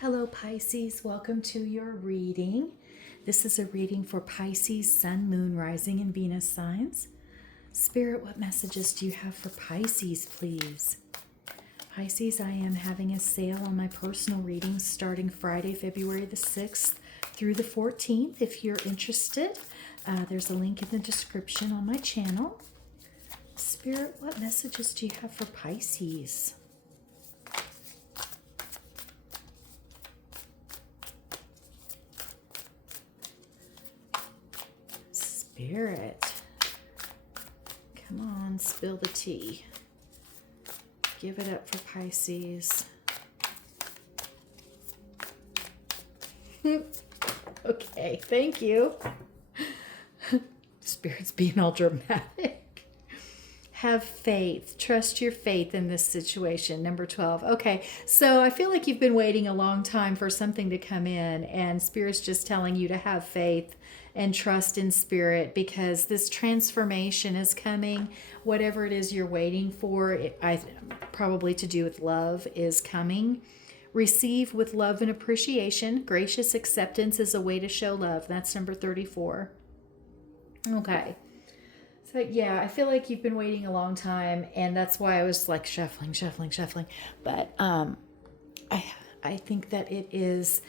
Hello Pisces, welcome to your reading. This is a reading for Pisces, Sun, Moon, Rising, and Venus signs. Spirit, what messages do you have for Pisces, please? Pisces, I am having a sale on my personal readings starting Friday, February the 6th through the 14th. If you're interested, there's a link in the description on my channel. Spirit, what messages do you have for Pisces? Spirit, come on, spill the tea. Give it up for Pisces. Okay, thank you. Spirit's being all dramatic. Have faith. Trust your faith in this situation. Number 12. Okay, so I feel like you've been waiting a long time for something to come in, and Spirit's just telling you to have faith and trust in Spirit because this transformation is coming. Whatever it is you're waiting for, probably to do with love, is coming. Receive with love and appreciation. Gracious acceptance is a way to show love. That's number 34. Okay. So yeah, I feel like you've been waiting a long time, and that's why I was like shuffling. But I think that it is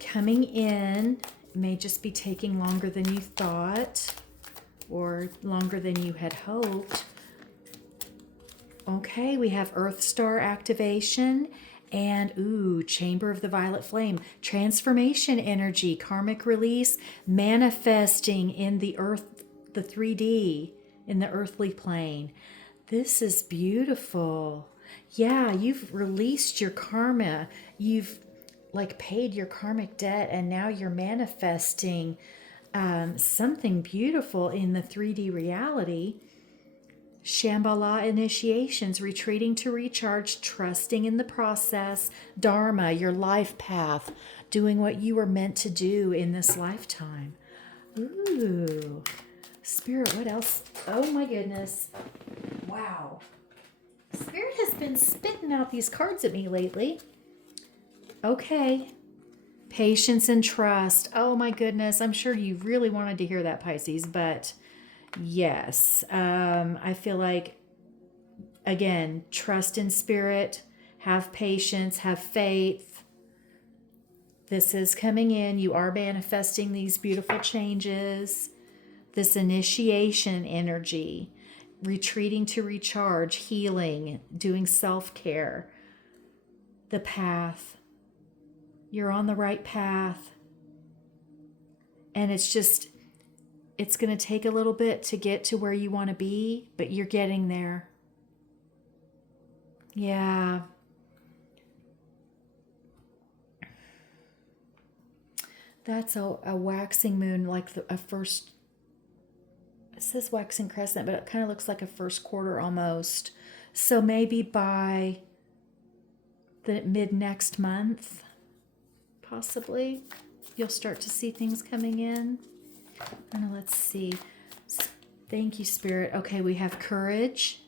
coming in. It may just be taking longer than you thought, or longer than you had hoped. Okay, we have Earth Star activation. And Chamber of the Violet Flame, transformation energy, karmic release, manifesting in the earth, the 3D, in the earthly plane. This is beautiful. Yeah, you've released your karma. You've paid your karmic debt, and now you're manifesting something beautiful in the 3D reality. Shambhala initiations, retreating to recharge, trusting in the process, dharma, your life path, doing what you were meant to do in this lifetime. Ooh, Spirit, what else? Oh my goodness. Wow. Spirit has been spitting out these cards at me lately. Okay. Patience and trust. Oh my goodness. I'm sure you really wanted to hear that, Pisces, but yes, I feel like, again, trust in Spirit, have patience, have faith. This is coming in. You are manifesting these beautiful changes, this initiation energy, retreating to recharge, healing, doing self-care, the path. You're on the right path. And it's going to take a little bit to get to where you want to be, but you're getting there. Yeah. That's a waxing moon, like a first, it says waxing crescent, but it kind of looks like a first quarter almost. So maybe by the mid next month, possibly, you'll start to see things coming in. And let's see. Thank you, Spirit. Okay, we have courage,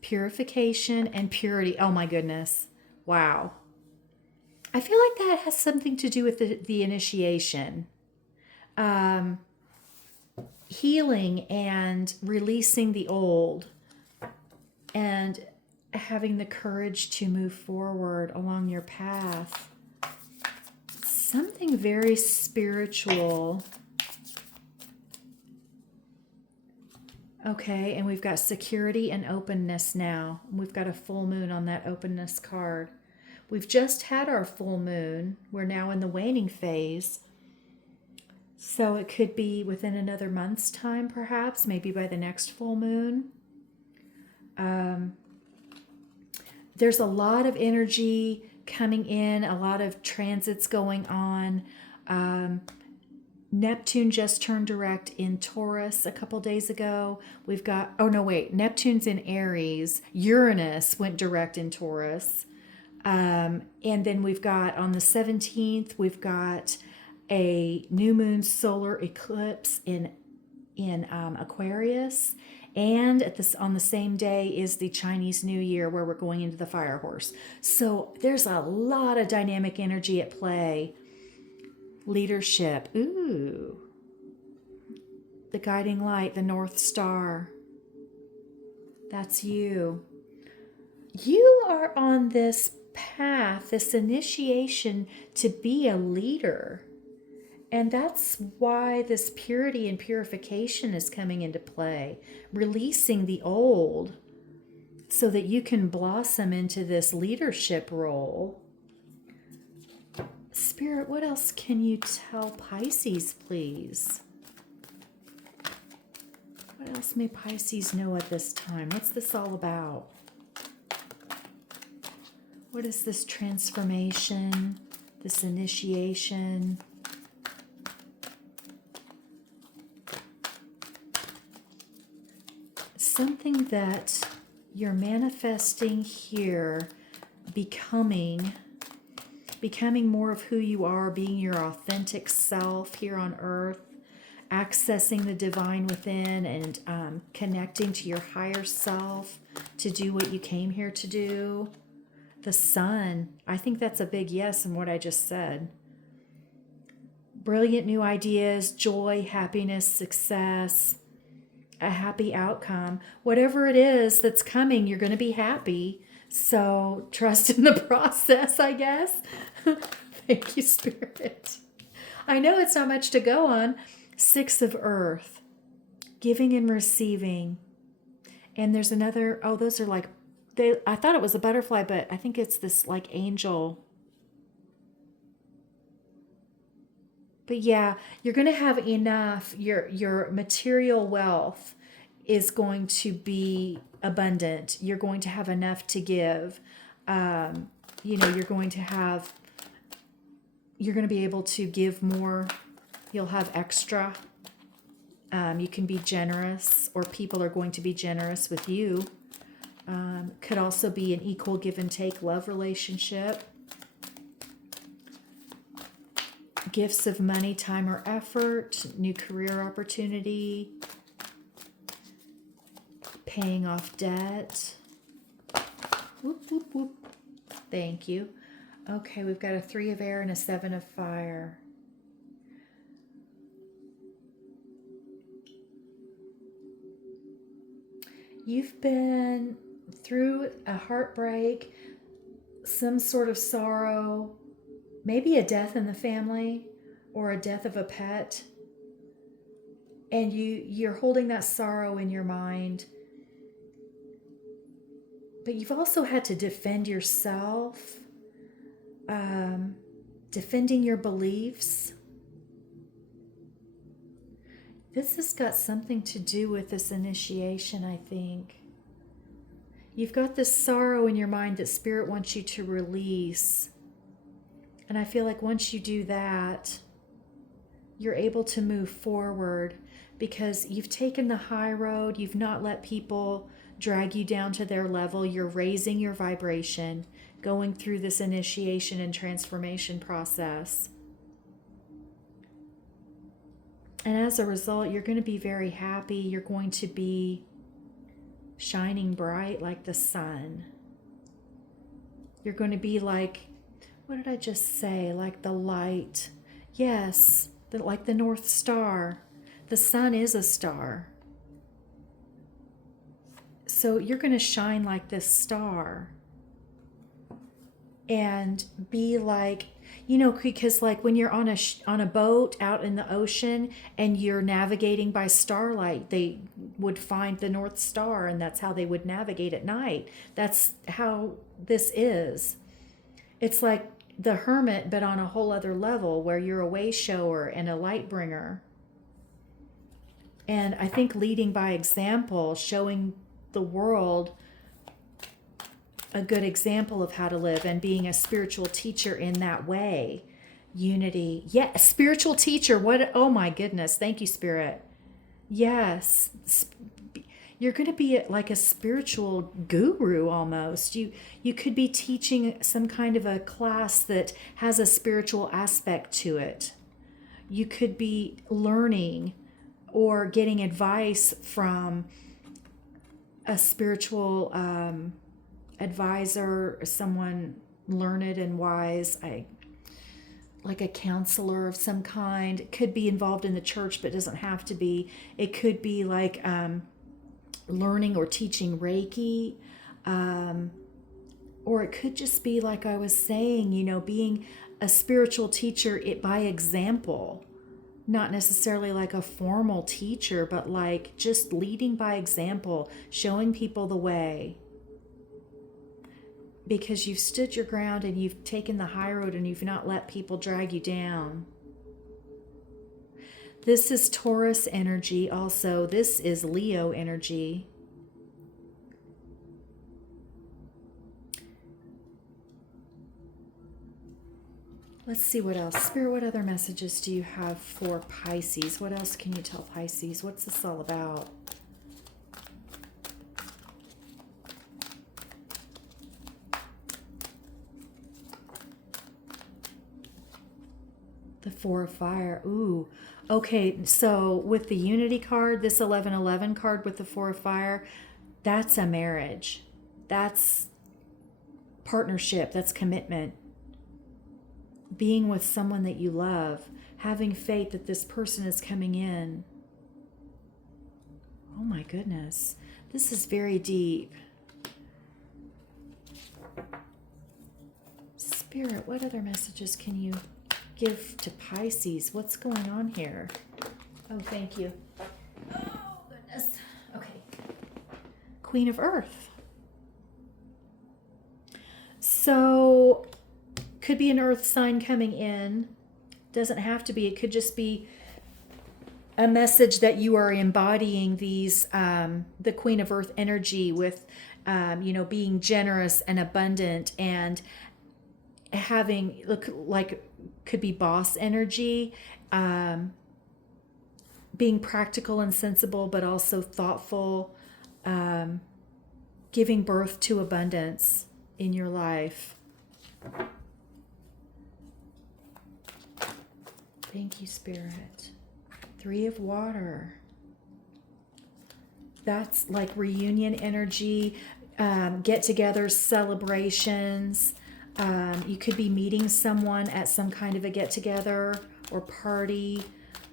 purification, and purity. Oh my goodness. Wow. I feel like that has something to do with the initiation. Healing and releasing the old and having the courage to move forward along your path. Something very spiritual. Okay, and we've got security and openness now. We've got a full moon on that openness card. We've just had our full moon. We're now in the waning phase. So it could be within another month's time, perhaps, maybe by the next full moon. There's a lot of energy coming in, a lot of transits going on. Neptune just turned direct in Taurus a couple days ago. We've got, Neptune's in Aries. Uranus went direct in Taurus. And then we've got on the 17th, we've got a new moon solar eclipse in Aquarius. And on the same day is the Chinese New Year, where we're going into the fire horse. So there's a lot of dynamic energy at play. Leadership. Ooh. The guiding light, the North Star. That's you. You are on this path, this initiation to be a leader. And that's why this purity and purification is coming into play, releasing the old so that you can blossom into this leadership role. Spirit, what else can you tell Pisces, please? What else may Pisces know at this time? What's this all about? What is this transformation, this initiation? Something that you're manifesting here, becoming more of who you are, being your authentic self here on earth, accessing the divine within, and connecting to your higher self to do what you came here to do. The sun, I think that's a big yes in what I just said. Brilliant new ideas, joy, happiness, success, a happy outcome. Whatever it is that's coming, you're going to be happy. So trust in the process, I guess. Thank you, Spirit. I know it's not much to go on. 6 of Earth, giving and receiving. And there's another, oh, those are like, I thought it was a butterfly, but I think it's this like angel. But yeah, you're going to have enough. Your material wealth is going to be abundant. You're going to have enough to give. You're going to be able to give more. You'll have extra. You can be generous, or people are going to be generous with you. Could also be an equal give and take love relationship. Gifts of money, time, or effort, new career opportunity, paying off debt. Whoop, whoop, whoop. Thank you. Okay, we've got a 3 of air and a 7 of fire. You've been through a heartbreak, some sort of sorrow, maybe a death in the family or a death of a pet. And you're holding that sorrow in your mind. But you've also had to defend yourself, defending your beliefs. This has got something to do with this initiation, I think. You've got this sorrow in your mind that Spirit wants you to release. And I feel like once you do that, you're able to move forward because you've taken the high road. You've not let people drag you down to their level. You're raising your vibration, going through this initiation and transformation process. And as a result, you're going to be very happy. You're going to be shining bright like the sun. You're going to be like, what did I just say? Like the light. Yes, like the North Star. The sun is a star. So you're going to shine like this star. And be like, because like when you're on a boat out in the ocean and you're navigating by starlight, they would find the North Star, and that's how they would navigate at night. That's how this is. It's like the hermit, but on a whole other level, where you're a way shower and a light bringer. And I think leading by example, showing the world a good example of how to live, and being a spiritual teacher in that way. Unity. Yeah, spiritual teacher. What? Oh my goodness. Thank you, Spirit. Yes. You're going to be like a spiritual guru almost. You could be teaching some kind of a class that has a spiritual aspect to it. You could be learning or getting advice from a spiritual advisor, someone learned and wise, like a counselor of some kind. It could be involved in the church, but doesn't have to be. It could be like learning or teaching Reiki, or it could just be like I was saying, being a spiritual teacher by example. Not necessarily like a formal teacher, but like just leading by example, showing people the way. Because you've stood your ground and you've taken the high road and you've not let people drag you down. This is Taurus energy also. This is Leo energy. Let's see what else. Spirit, what other messages do you have for Pisces? What else can you tell Pisces? What's this all about? The Four of Fire. Ooh. Okay, so with the Unity card, this 1111 card with the Four of Fire, that's a marriage. That's partnership. That's commitment. Being with someone that you love, having faith that this person is coming in. Oh my goodness. This is very deep. Spirit, what other messages can you give to Pisces? What's going on here? Oh, thank you. Oh, goodness. Okay. Queen of Earth. So, could be an earth sign coming in. Doesn't have to be. It could just be a message that you are embodying these, the Queen of Earth energy with, being generous and abundant and having, could be boss energy, being practical and sensible, but also thoughtful, giving birth to abundance in your life. Thank you, Spirit. Three of Water. That's like reunion energy, get-togethers, celebrations. You could be meeting someone at some kind of a get-together or party,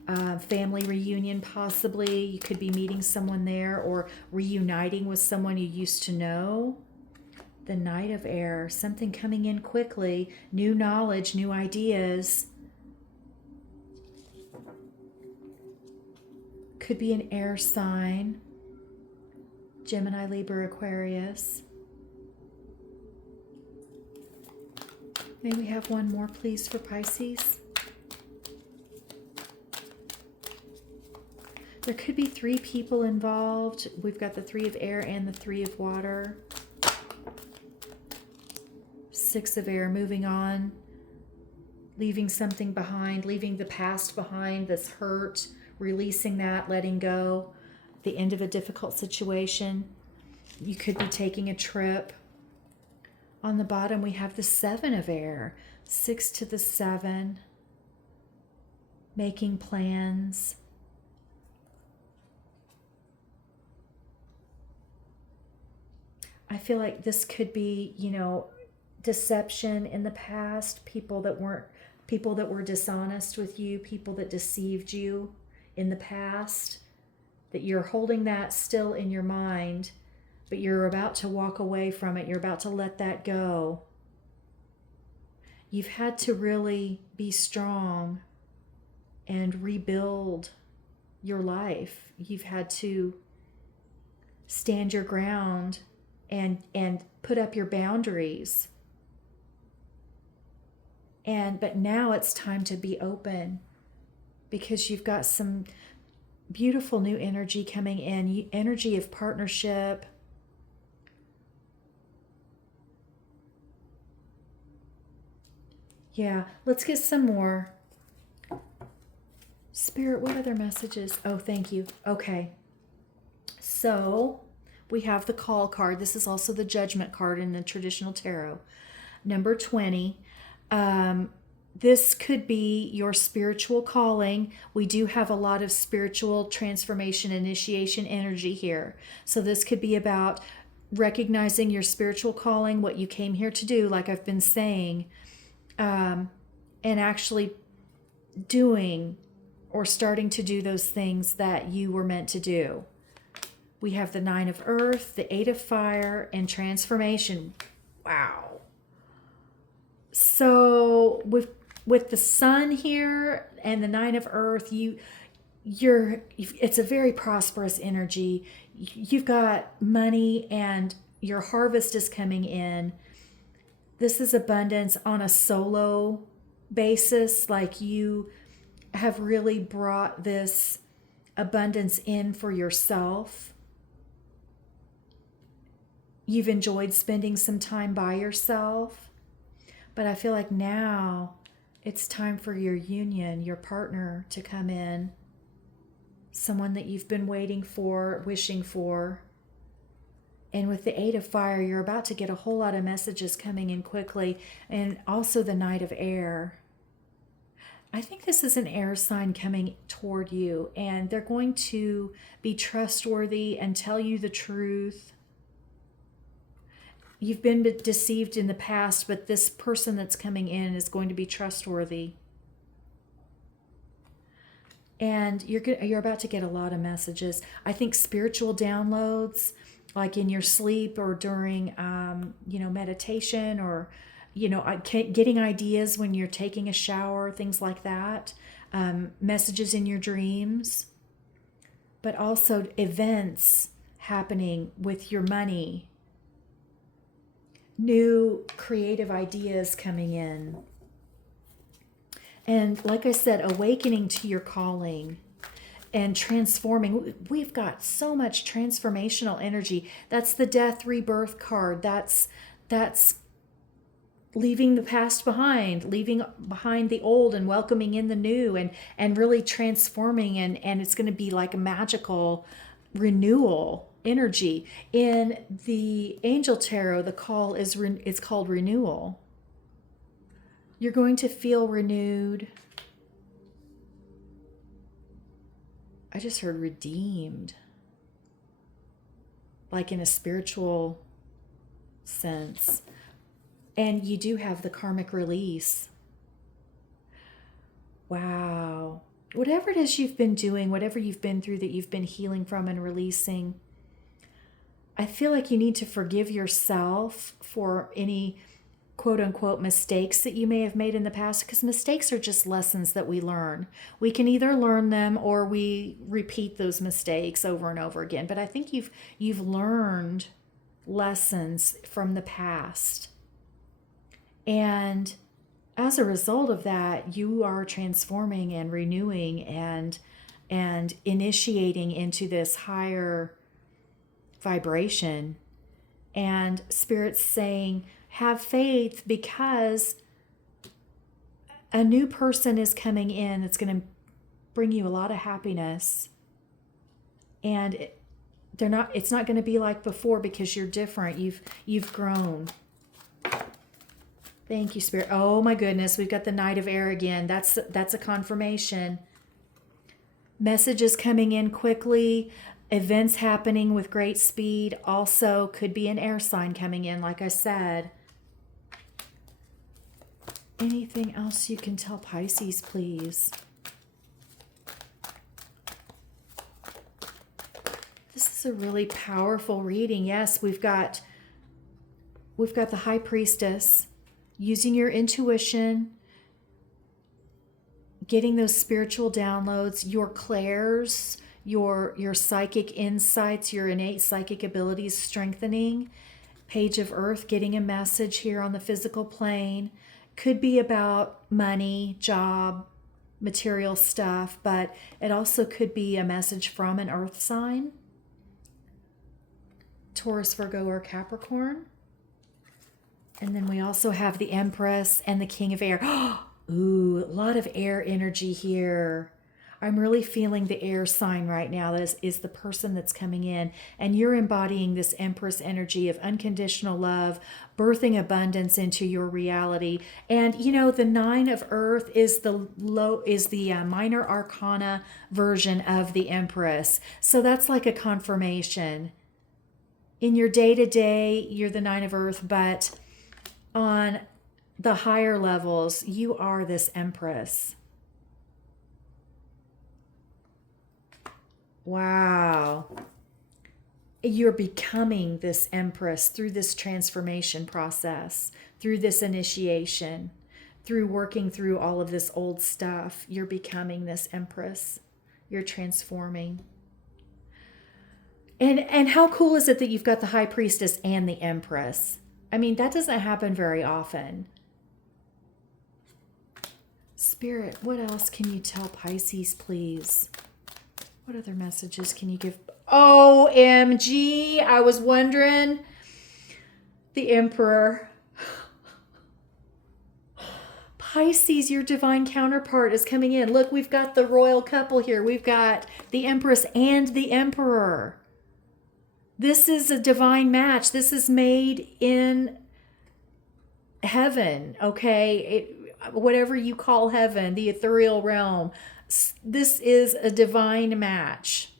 family reunion possibly. You could be meeting someone there or reuniting with someone you used to know. The Knight of Air, something coming in quickly, new knowledge, new ideas. Could be an air sign. Gemini, Libra, Aquarius. May we have one more, please, for Pisces? There could be three people involved. We've got the Three of Air and the Three of Water. Six of Air, moving on. Leaving something behind, leaving the past behind, this hurt, releasing that, letting go. The end of a difficult situation. You could be taking a trip. On the bottom, we have the Seven of Air. 6 to the 7. Making plans. I feel like this could be, deception in the past, people that were dishonest with you, people that deceived you in the past, that you're holding that still in your mind, but you're about to walk away from it. You're about to let that go. You've had to really be strong and rebuild your life. You've had to stand your ground and put up your boundaries. But now it's time to be open because you've got some beautiful new energy coming in, energy of partnership. Yeah, let's get some more. Spirit, what other messages? Oh, thank you. Okay. So we have the Call card. This is also the Judgment card in the traditional tarot. Number 20. this could be your spiritual calling. We do have a lot of spiritual transformation, initiation energy here. So this could be about recognizing your spiritual calling, what you came here to do, like I've been saying, and actually doing or starting to do those things that you were meant to do. We have the Nine of Earth, the Eight of Fire, and transformation. Wow. So with the Sun here and the Nine of Earth, it's a very prosperous energy. You've got money and your harvest is coming in. This is abundance on a solo basis, like you have really brought this abundance in for yourself. You've enjoyed spending some time by yourself, but I feel like now it's time for your union, your partner to come in, someone that you've been waiting for, wishing for. And with the Eight of Fire, you're about to get a whole lot of messages coming in quickly, and also the Knight of Air. I think this is an air sign coming toward you, and they're going to be trustworthy and tell you the truth. You've been deceived in the past, but this person that's coming in is going to be trustworthy. And you're about to get a lot of messages. I think spiritual downloads, like in your sleep or during meditation, or getting ideas when you're taking a shower, things like that. Messages in your dreams, but also events happening with your money. New creative ideas coming in. And like I said, awakening to your calling and transforming. We've got so much transformational energy. That's the death rebirth card. That's leaving the past behind, leaving behind the old and welcoming in the new, and really transforming, and it's going to be like a magical renewal energy. In the Angel Tarot, the call is it's called renewal. You're going to feel renewed. I just heard redeemed, like in a spiritual sense. And you do have the karmic release. Wow. Whatever it is you've been doing, whatever you've been through that you've been healing from and releasing, I feel like you need to forgive yourself for any quote unquote mistakes that you may have made in the past, because mistakes are just lessons that we learn. We can either learn them or we repeat those mistakes over and over again. But I think you've learned lessons from the past. And as a result of that, you are transforming and renewing and initiating into this higher vibration. And Spirit's saying, have faith, because a new person is coming in that's going to bring you a lot of happiness. And it's not going to be like before, because you're different. You've grown. Thank you, Spirit. Oh my goodness, we've got the Knight of Air again. That's a confirmation. Messages coming in quickly, events happening with great speed. Also could be an air sign coming in, like I said. Anything else you can tell Pisces, please? This is a really powerful reading. Yes, we've got the High Priestess. Using your intuition, getting those spiritual downloads, your clairs, your psychic insights, your innate psychic abilities strengthening. Page of Earth, getting a message here on the physical plane. Could be about money, job, material stuff, but it also could be a message from an Earth sign. Taurus, Virgo, or Capricorn. And then we also have the Empress and the King of Air. Ooh, a lot of air energy here. I'm really feeling the air sign right now. That is the person that's coming in, and you're embodying this Empress energy of unconditional love, birthing abundance into your reality. And you know, the Nine of Earth is the minor arcana version of the Empress. So that's like a confirmation. In your day to day, you're the Nine of Earth, but on the higher levels, you are this Empress. Wow. You're becoming this Empress through this transformation process, through this initiation, through working through all of this old stuff. You're becoming this Empress. You're transforming. And how cool is it that you've got the High Priestess and the Empress? I mean, that doesn't happen very often. Spirit, what else can you tell Pisces, please? What other messages can you give? OMG, I was wondering. The Emperor. Pisces, your divine counterpart is coming in. Look, we've got the royal couple here. We've got the Empress and the Emperor. This is a divine match. This is made in heaven, okay? Whatever you call heaven, the ethereal realm. This is a divine match.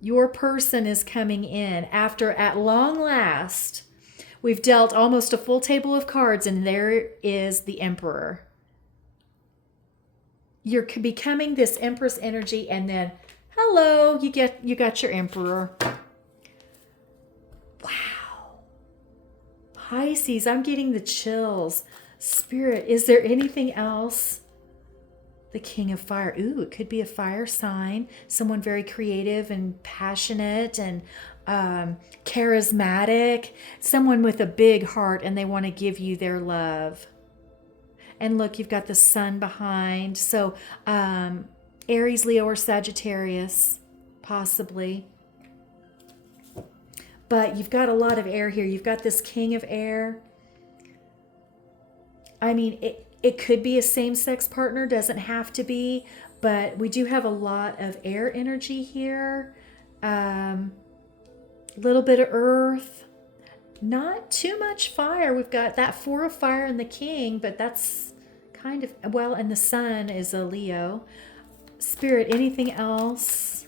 Your person is coming in after, at long last, we've dealt almost a full table of cards, and there is the Emperor. You're becoming this Empress energy, and then, hello, you got your Emperor. Wow. Pisces, I'm getting the chills. Spirit, is there anything else? The King of Fire. Ooh, it could be a fire sign. Someone very creative and passionate and charismatic. Someone with a big heart, and they want to give you their love. And look, you've got the sun behind. So Aries, Leo, or Sagittarius, possibly. But you've got a lot of air here. You've got this King of Air. I mean, it could be a same-sex partner, doesn't have to be, but we do have a lot of air energy here. A little bit of earth, not too much fire. We've got that Four of Fire in the King, but that's kind of, well, and the sun is a Leo. Spirit, anything else?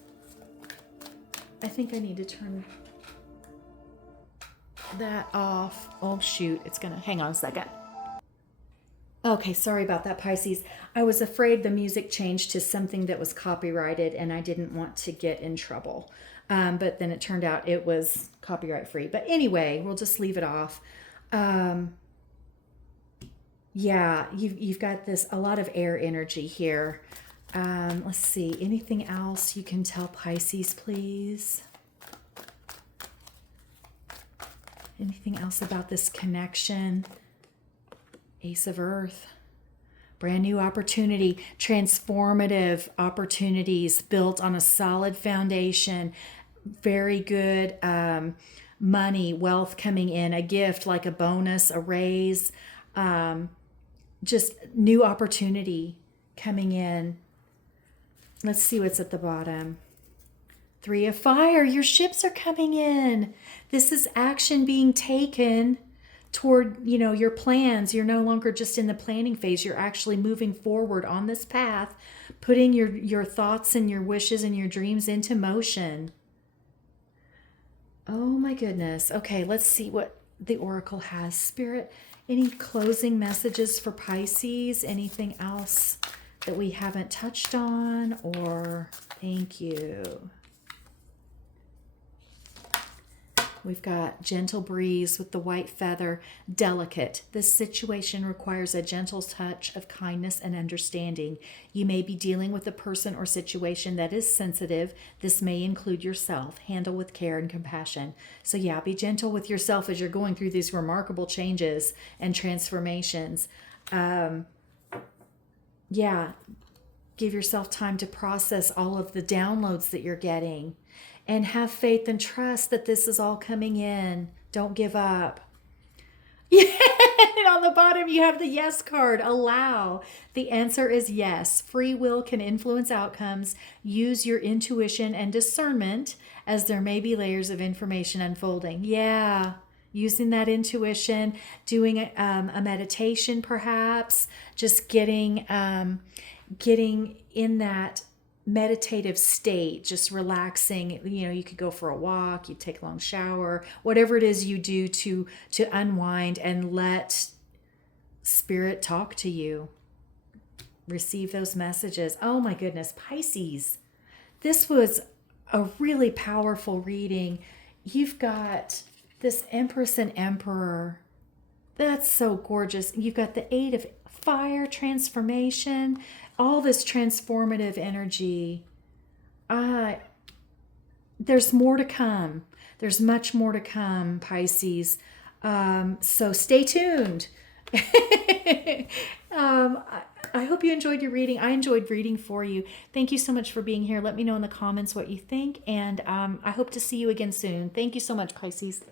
I think I need to turn that off. Oh, shoot. It's going to, hang on a second. Okay, sorry about that, Pisces. I was afraid the music changed to something that was copyrighted, and I didn't want to get in trouble. But then it turned out it was copyright free. But anyway, we'll just leave it off. Yeah, you've got a lot of air energy here. Let's see, anything else you can tell Pisces, please? Anything else about this connection? Ace of Earth. Brand new opportunity, transformative opportunities built on a solid foundation. Very good money, wealth coming in, a gift like a bonus, a raise, just new opportunity coming in. Let's see what's at the bottom. Three of Fire, your ships are coming in. This is action being taken toward, your plans. You're no longer just in the planning phase. You're actually moving forward on this path, putting your thoughts and your wishes and your dreams into motion. Oh my goodness. Okay, let's see what the Oracle has. Spirit, any closing messages for Pisces? Anything else that we haven't touched on? Or thank you. We've got gentle breeze with the white feather, delicate. This situation requires a gentle touch of kindness and understanding. You may be dealing with a person or situation that is sensitive. This may include yourself. Handle with care and compassion. So yeah, be gentle with yourself as you're going through these remarkable changes and transformations. Yeah, give yourself time to process all of the downloads that you're getting. And have faith and trust that this is all coming in. Don't give up. Yeah. And on the bottom, you have the yes card, allow. The answer is yes. Free will can influence outcomes. Use your intuition and discernment as there may be layers of information unfolding. Yeah. Using that intuition, doing a meditation perhaps, just getting in that meditative state, just relaxing. You could go for a walk, you take a long shower, whatever it is you do to unwind and let spirit talk to you. Receive those messages. Oh my goodness, Pisces. This was a really powerful reading. You've got this Empress and Emperor. That's so gorgeous. You've got the Eight of Fire, transformation, all this transformative energy. There's more to come. There's much more to come, Pisces. So stay tuned. I hope you enjoyed your reading. I enjoyed reading for you. Thank you so much for being here. Let me know in the comments what you think, and I hope to see you again soon. Thank you so much, Pisces.